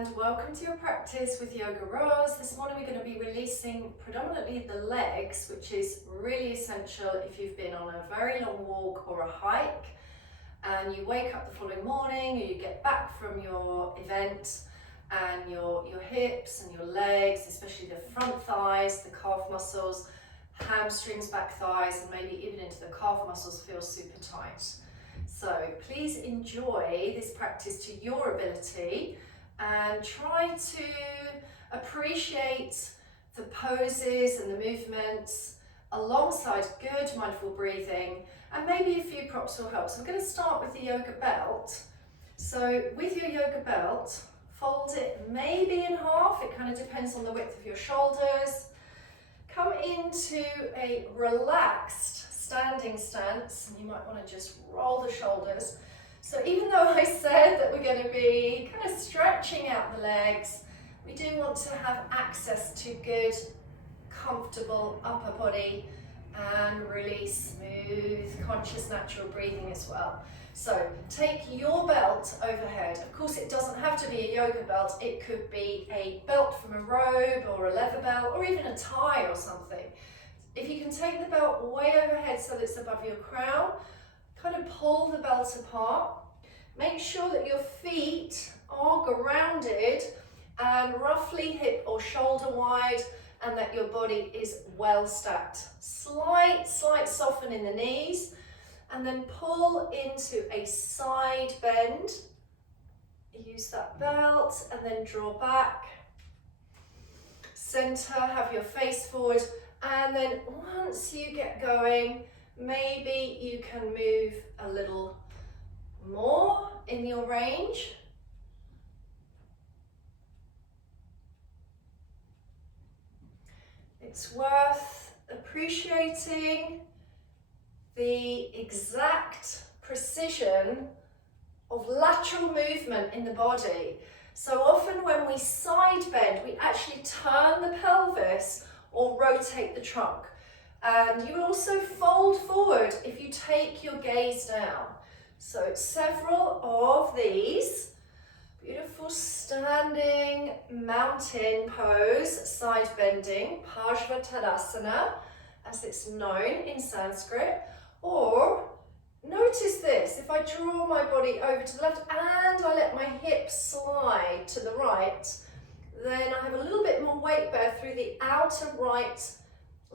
and welcome to your practice with YOGAROS. This morning we're going to be releasing predominantly the legs, which is really essential if you've been on a very long walk or a hike and you wake up the following morning or you get back from your event and your hips and your legs, especially the front thighs, the calf muscles, hamstrings, back thighs, and maybe even into the calf muscles feel super tight. So please enjoy this practice to your ability and try to appreciate the poses and the movements alongside good mindful breathing, and maybe a few props will help. So I'm going to start with the yoga belt. So with your yoga belt, fold it maybe in half, it kind of depends on the width of your shoulders. Come into a relaxed standing stance, and you might want to just roll the shoulders. So even though I said that we're going to be kind of stretching out the legs, we do want to have access to good, comfortable upper body and really smooth, conscious, natural breathing as well. So take your belt overhead. Of course, it doesn't have to be a yoga belt. It could be a belt from a robe or a leather belt or even a tie or something. If you can take the belt way overhead so that it's above your crown, kind of pull the belt apart. Make sure that your feet are grounded and roughly hip or shoulder wide, and that your body is well stacked. Slight soften in the knees, and then pull into a side bend. Use that belt and then draw back. Center, have your face forward, and then once you get going, maybe you can move a little more in your range. It's worth appreciating the exact precision of lateral movement in the body. So often when we side bend, we actually turn the pelvis or rotate the trunk. And you will also fold forward if you take your gaze down. So several of these beautiful standing mountain pose, side bending, Parsvattanasana, as it's known in Sanskrit. Or notice this, if I draw my body over to the left and I let my hips slide to the right, then I have a little bit more weight bear through the outer right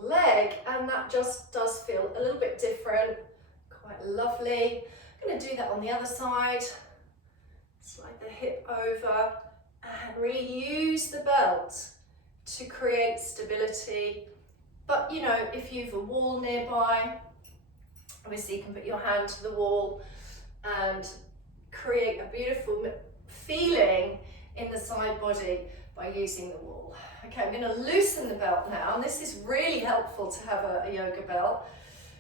leg, and that just does feel a little bit different, quite lovely. I'm going to do that on the other side. Slide the hip over and really use the belt to create stability. But you know, if you have a wall nearby, obviously you can put your hand to the wall and create a beautiful feeling in the side body by using the wall. Okay, I'm going to loosen the belt now, and this is really helpful to have a yoga belt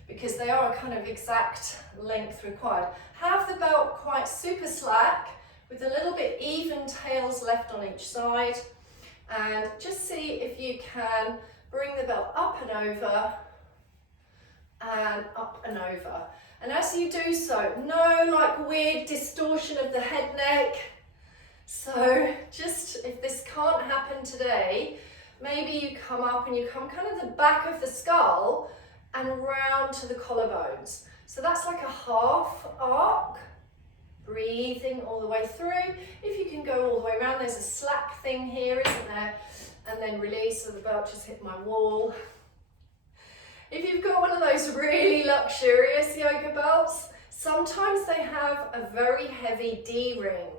because they are a kind of exact length required. Have the belt quite super slack with a little bit even tails left on each side, and just see if you can bring the belt up and over and up and over. And as you do so, no like weird distortion of the head neck. So just if this can't happen today, maybe you come up and you come kind of the back of the skull and round to the collarbones. So that's like a half arc, breathing all the way through. If you can go all the way around, there's a slack thing here, isn't there? And then release, so the belt just hit my wall. If you've got one of those really luxurious yoga belts, sometimes they have a very heavy D-ring.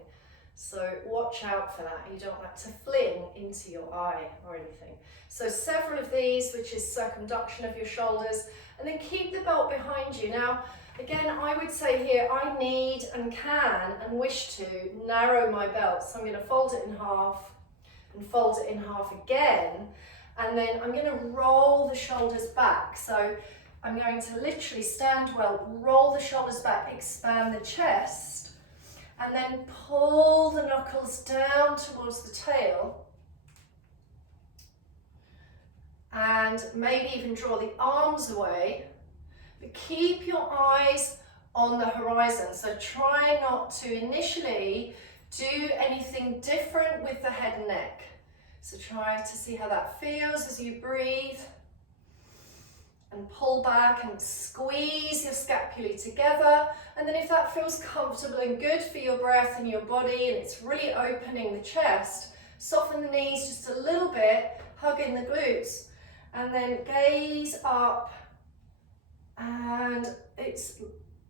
So watch out for that. You don't want that to fling into your eye or anything. So several of these, which is circumduction of your shoulders, and then keep the belt behind you. Now, again, I would say here, I need and can and wish to narrow my belt. So I'm going to fold it in half and fold it in half again. And then I'm going to roll the shoulders back. So I'm going to literally stand well, roll the shoulders back, expand the chest, and then pull the knuckles down towards the tail. And maybe even draw the arms away, but keep your eyes on the horizon. So try not to initially do anything different with the head and neck. So try to see how that feels as you breathe. And pull back and squeeze your scapulae together. And then if that feels comfortable and good for your breath and your body, and it's really opening the chest, soften the knees just a little bit, hug in the glutes, and then gaze up. And it's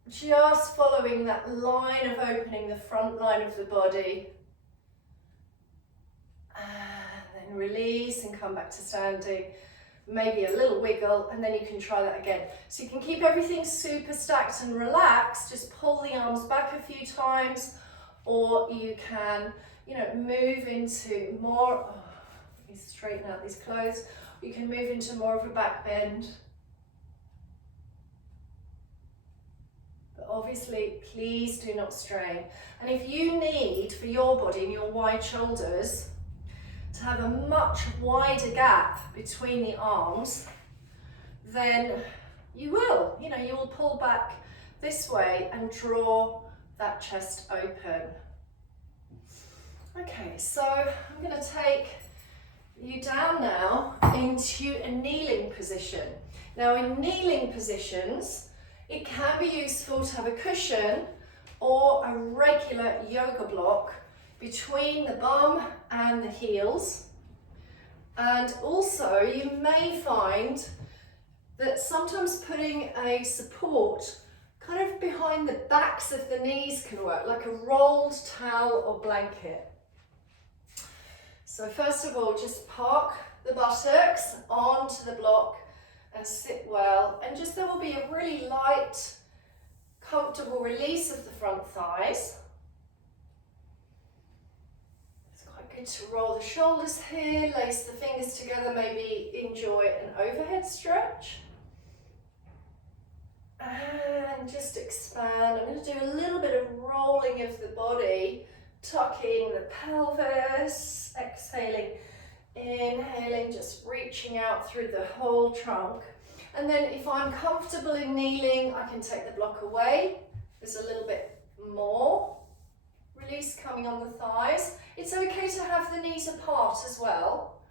just following that line of opening the front line of the body. And then release and come back to standing. Maybe a little wiggle, and then you can try that again. So you can keep everything super stacked and relaxed, just pull the arms back a few times, or you can, move into more, let me straighten out these clothes. You can move into more of a back bend. But obviously, please do not strain. And if you need, for your body and your wide shoulders, to have a much wider gap between the arms, then you will, you will pull back this way and draw that chest open. Okay, so I'm going to take you down now into a kneeling position. Now in kneeling positions, it can be useful to have a cushion or a regular yoga block between the bum and the heels. And also you may find that sometimes putting a support kind of behind the backs of the knees can work, like a rolled towel or blanket. So first of all, just park the buttocks onto the block and sit well, and just there will be a really light, comfortable release of the front thighs. Good to roll the shoulders here, lace the fingers together, maybe enjoy an overhead stretch. And just expand. I'm going to do a little bit of rolling of the body, tucking the pelvis, exhaling, inhaling, just reaching out through the whole trunk. And then if I'm comfortable in kneeling, I can take the block away. There's a little bit more release coming on the thighs. It's okay to have the knees apart as well.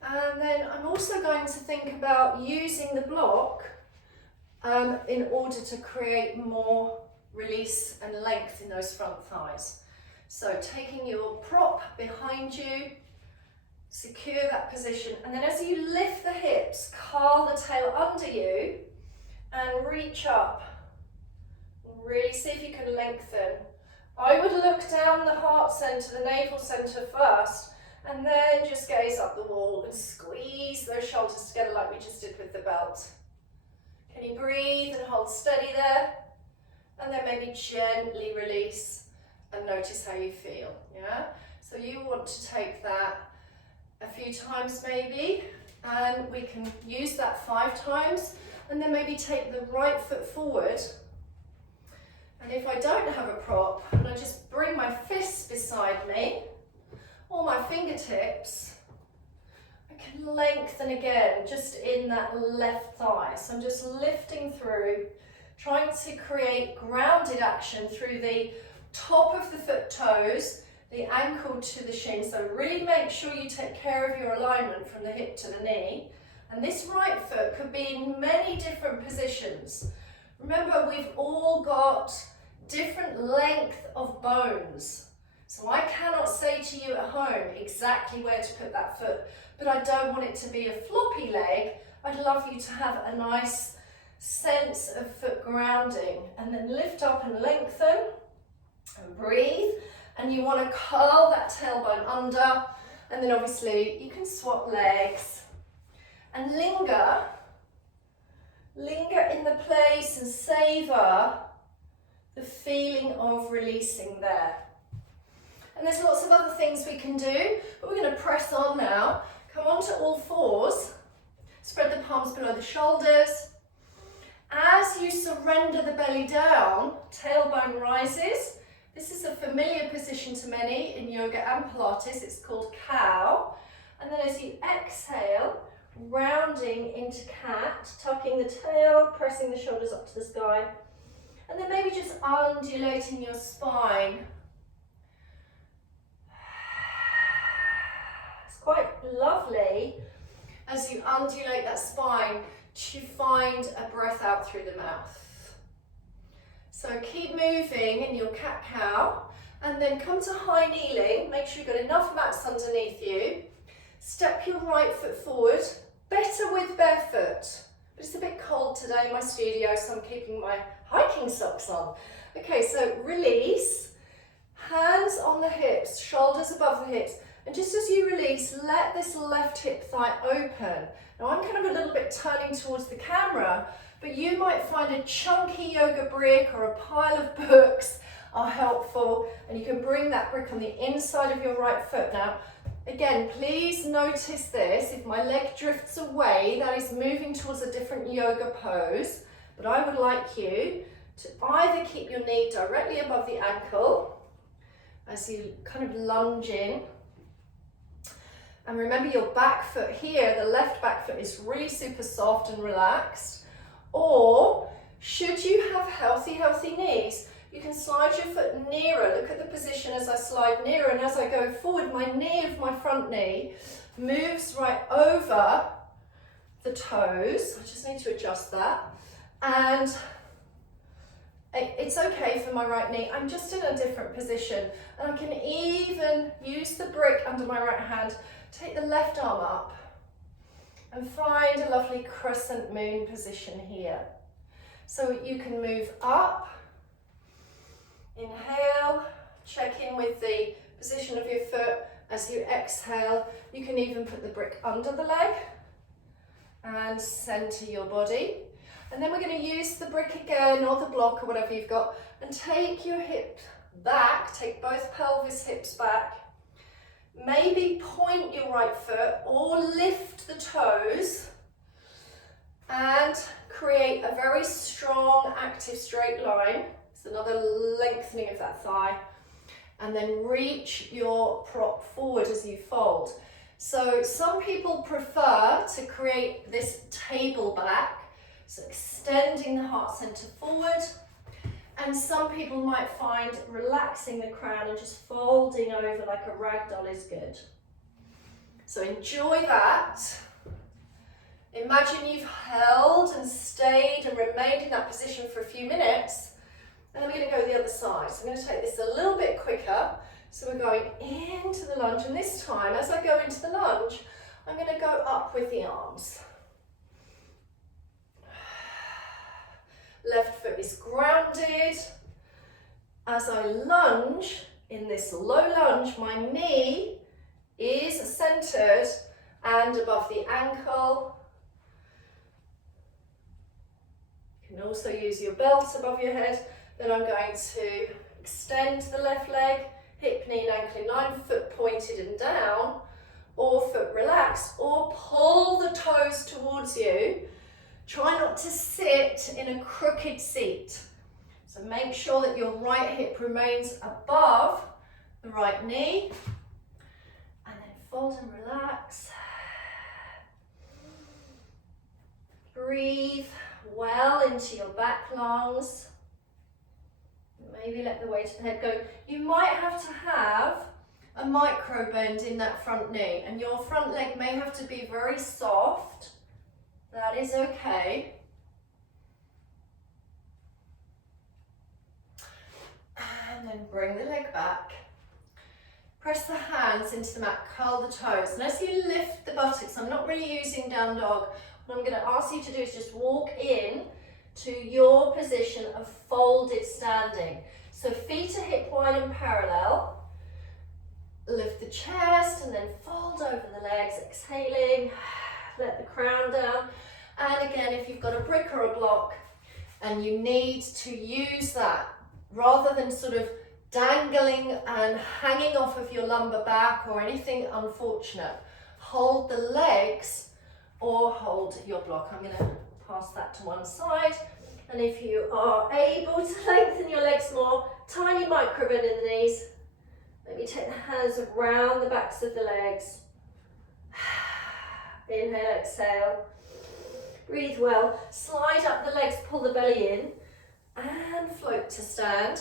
And then I'm also going to think about using the block in order to create more release and length in those front thighs. So taking your prop behind you, secure that position, and then as you lift the hips, curl the tail under you and reach up. Really see if you can lengthen. I would look down the heart centre, the navel centre first, and then just gaze up the wall and squeeze those shoulders together like we just did with the belt. Can you breathe and hold steady there? And then maybe gently release and notice how you feel, yeah? So you want to take that a few times maybe, and we can use that 5 times, and then maybe take the right foot forward. And if I don't have a prop, and I just bring my fists beside me, or my fingertips, I can lengthen again, just in that left thigh. So I'm just lifting through, trying to create grounded action through the top of the foot toes, the ankle to the shin. So really make sure you take care of your alignment from the hip to the knee. And this right foot could be in many different positions. Remember, we've all got different length of bones. So I cannot say to you at home exactly where to put that foot, but I don't want it to be a floppy leg. I'd love you to have a nice sense of foot grounding, and then lift up and lengthen and breathe. And you want to curl that tailbone under, and then obviously you can swap legs and linger in the place and savor the feeling of releasing there. And there's lots of other things we can do, but we're going to press on now. Come onto all fours, spread the palms below the shoulders. As you surrender the belly down, tailbone rises. This is a familiar position to many in yoga and Pilates. It's called cow. And then as you exhale, rounding into cat, tucking the tail, pressing the shoulders up to the sky. And then maybe just undulating your spine as you undulate that spine to find a breath out through the mouth. So keep moving in your cat-cow, and then come to high kneeling. Make sure you've got enough mats underneath you. Step your right foot forward, better with barefoot. But it's a bit cold today in my studio, so I'm keeping my hiking socks on. Okay, so release, hands on the hips, shoulders above the hips. And just as you release, let this left hip thigh open. Now I'm kind of a little bit turning towards the camera, but you might find a chunky yoga brick or a pile of books are helpful, and you can bring that brick on the inside of your right foot. Now, again, please notice this. If my leg drifts away, that is moving towards a different yoga pose, but I would like you to either keep your knee directly above the ankle as you kind of lunge in. And remember your back foot here, the left back foot is really super soft and relaxed. Or should you have healthy knees, you can slide your foot nearer. Look at the position as I slide nearer, and as I go forward, my knee of my front knee moves right over the toes. I just need to adjust that. And it's okay for my right knee. I'm just in a different position. And I can even use the brick under my right hand, take the left arm up, and find a lovely crescent moon position here. So you can move up. Inhale, check in with the position of your foot. As you exhale, you can even put the brick under the leg and center your body. And then we're going to use the brick again, or the block, or whatever you've got, and take your hip back, take both pelvis hips back. Maybe point your right foot or lift the toes and create a very strong, active straight line. Another lengthening of that thigh, and then reach your prop forward as you fold. So some people prefer to create this table back, so extending the heart center forward, and some people might find relaxing the crown and just folding over like a rag doll is good. So enjoy that. Imagine you've held and stayed and remained in that position for a few minutes. And then we're going to go the other side. So I'm going to take this a little bit quicker. So we're going into the lunge, and this time, as I go into the lunge, I'm going to go up with the arms. Left foot is grounded. As I lunge, in this low lunge, my knee is centered and above the ankle. You can also use your belt above your head. Then I'm going to extend the left leg, hip, knee and ankle in line, foot pointed and down, or foot relaxed, or pull the toes towards you. Try not to sit in a crooked seat. So make sure that your right hip remains above the right knee. And then fold and relax. Breathe well into your back lungs. Maybe let the weight of the head go. You might have to have a micro bend in that front knee, and your front leg may have to be very soft. That is okay. And then bring the leg back. Press the hands into the mat, curl the toes. And as you lift the buttocks, I'm not really using down dog. What I'm going to ask you to do is just walk in to your position of folded standing. So feet are hip wide and parallel. Lift the chest and then fold over the legs, exhaling. Let the crown down. And again, if you've got a brick or a block and you need to use that, rather than sort of dangling and hanging off of your lumbar back or anything unfortunate, hold the legs or hold your block. I'm going to pass that to one side. And if you are able to lengthen your legs more, tiny micro bend in the knees. Maybe take the hands around the backs of the legs. Inhale, exhale. Breathe well. Slide up the legs, pull the belly in, and float to stand.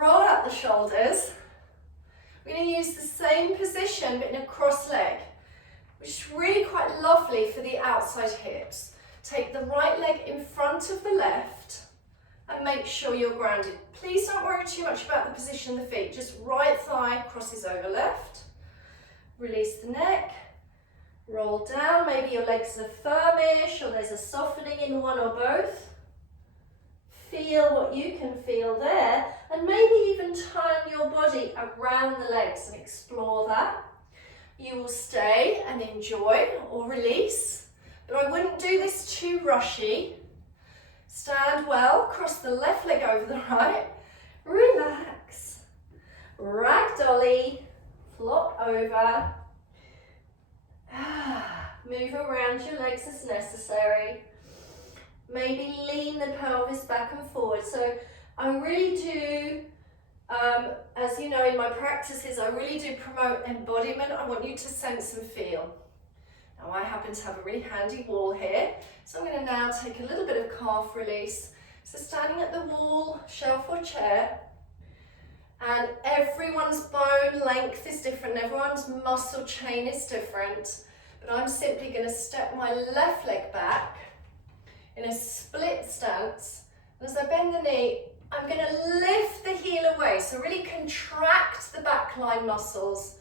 Roll up the shoulders. We're going to use the same position but in a cross leg. which is really quite lovely for the outside hips. Take the right leg in front of the left and make sure you're grounded. Please don't worry too much about the position of the feet, just right thigh crosses over left. Release the neck, roll down, maybe your legs are firmish or there's a softening in one or both. Feel what you can feel there, and maybe even turn your body around the legs and explore that. You will stay and enjoy or release, but I wouldn't do this too rushy. Stand well, cross the left leg over the right, relax, ragdolly, flop over, move around your legs as necessary. Maybe lean the pelvis back and forward. So I really do, as you know in my practices, I really do promote embodiment. I want you to sense and feel. Now I happen to have a really handy wall here, so I'm going to now take a little bit of calf release. So standing at the wall, shelf or chair, and everyone's bone length is different, everyone's muscle chain is different, but I'm simply going to step my left leg back in a split stance, and as I bend the knee, I'm going to lift the heel away, so really contract the back line muscles,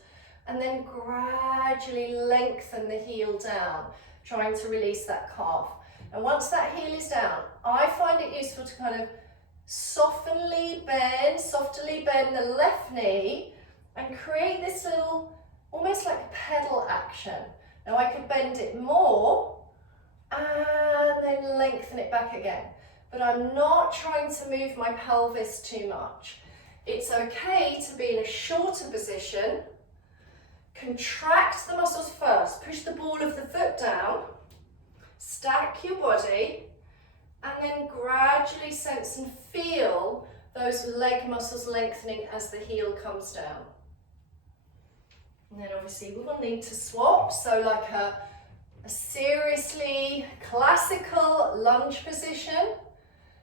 and then gradually lengthen the heel down, trying to release that calf. And once that heel is down, I find it useful to kind of softly bend the left knee and create this little, almost like pedal action. Now I could bend it more and then lengthen it back again, but I'm not trying to move my pelvis too much. It's okay to be in a shorter position. Contract the muscles first, push the ball of the foot down, stack your body, and then gradually sense and feel those leg muscles lengthening as the heel comes down. And then obviously we will need to swap, so like a seriously classical lunge position,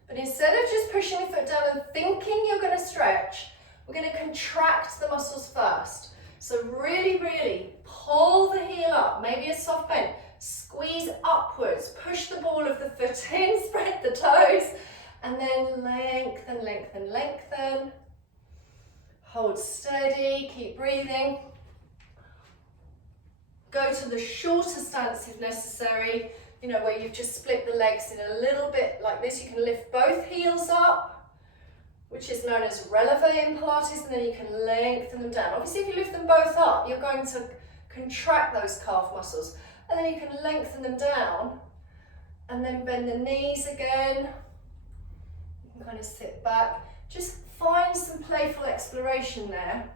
but instead of just pushing the foot down and thinking you're going to stretch, we're going to contract the muscles first. So really pull the heel up, maybe a soft bend, squeeze upwards, push the ball of the foot in, spread the toes, and then lengthen. Hold steady, keep breathing. Go to the shorter stance if necessary, you know, where you've just split the legs in a little bit like this. You can lift both heels up, which is known as releve in Pilates, and then you can lengthen them down. Obviously, if you lift them both up, you're going to contract those calf muscles, and then you can lengthen them down, and then bend the knees again. You can kind of sit back. Just find some playful exploration there.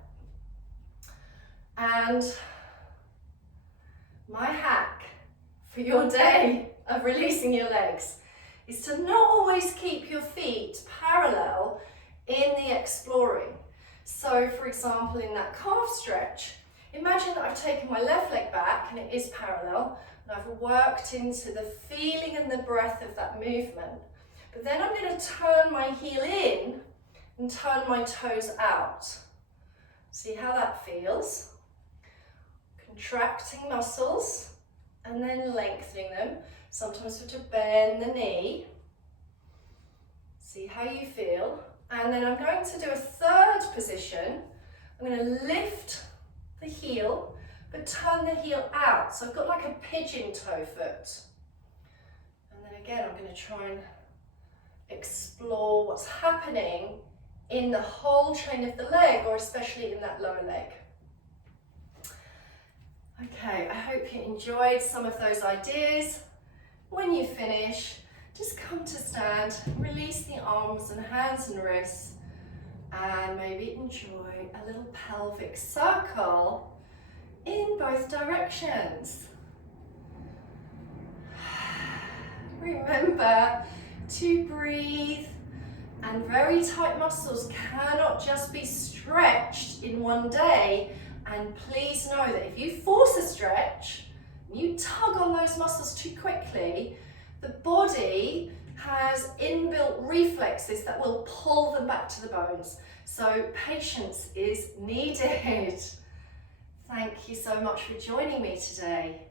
And my hack for your day of releasing your legs is to not always keep your feet parallel in the exploring. So for example, in that calf stretch, imagine that I've taken my left leg back and it is parallel, and I've worked into the feeling and the breath of that movement. But then I'm going to turn my heel in and turn my toes out. See how that feels? Contracting muscles and then lengthening them. Sometimes we have to bend the knee. See how you feel. And then I'm going to do a third position. I'm going to lift the heel, but turn the heel out. So I've got like a pigeon toe foot. And then again, I'm going to try and explore what's happening in the whole chain of the leg, or especially in that lower leg. Okay, I hope you enjoyed some of those ideas. When you finish, just come to stand, release the arms and hands and wrists, and maybe enjoy a little pelvic circle in both directions. Remember to breathe, and very tight muscles cannot just be stretched in one day. And please know that if you force a stretch, you tug on those muscles too quickly, the body has inbuilt reflexes that will pull them back to the bones. So patience is needed. Thank you so much for joining me today.